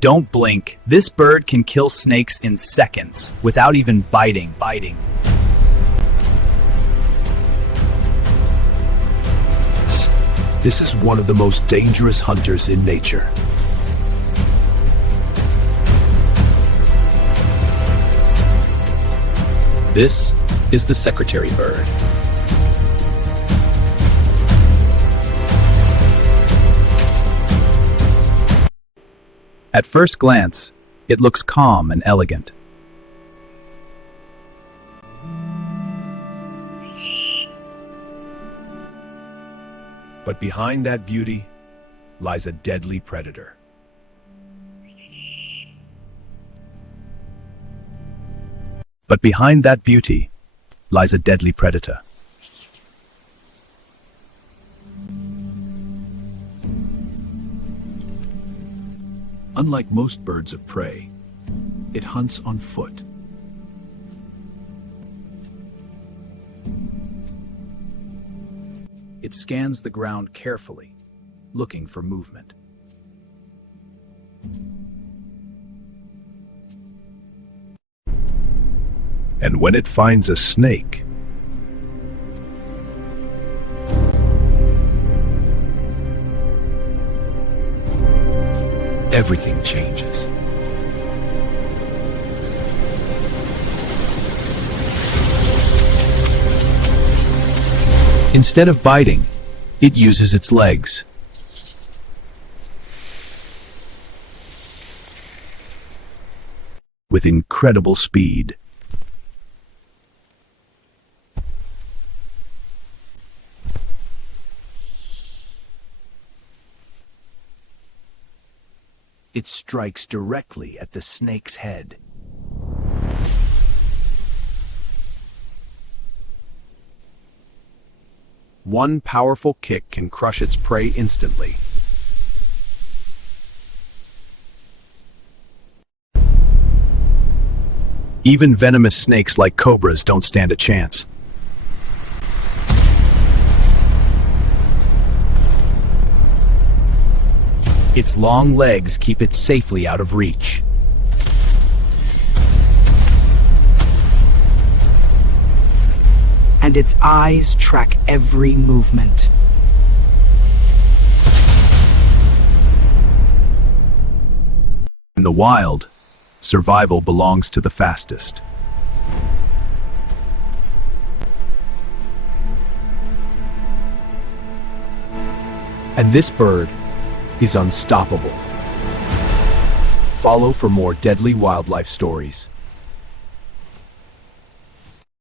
Don't blink. This bird can kill snakes in seconds without even biting. This is one of the most dangerous hunters in nature. This is the secretary bird. At first glance, it looks calm and elegant. But behind that beauty lies a deadly predator. But behind that beauty lies a deadly predator. Unlike most birds of prey, it hunts on foot. It scans the ground carefully, looking for movement. And when it finds a snake, everything changes. Instead of biting, it uses its legs. With incredible speed, it strikes directly at the snake's head. One powerful kick can crush its prey instantly. Even venomous snakes like cobras don't stand a chance. Its long legs keep it safely out of reach. And its eyes track every movement. In the wild, survival belongs to the fastest. And this bird is unstoppable. Follow for more deadly wildlife stories.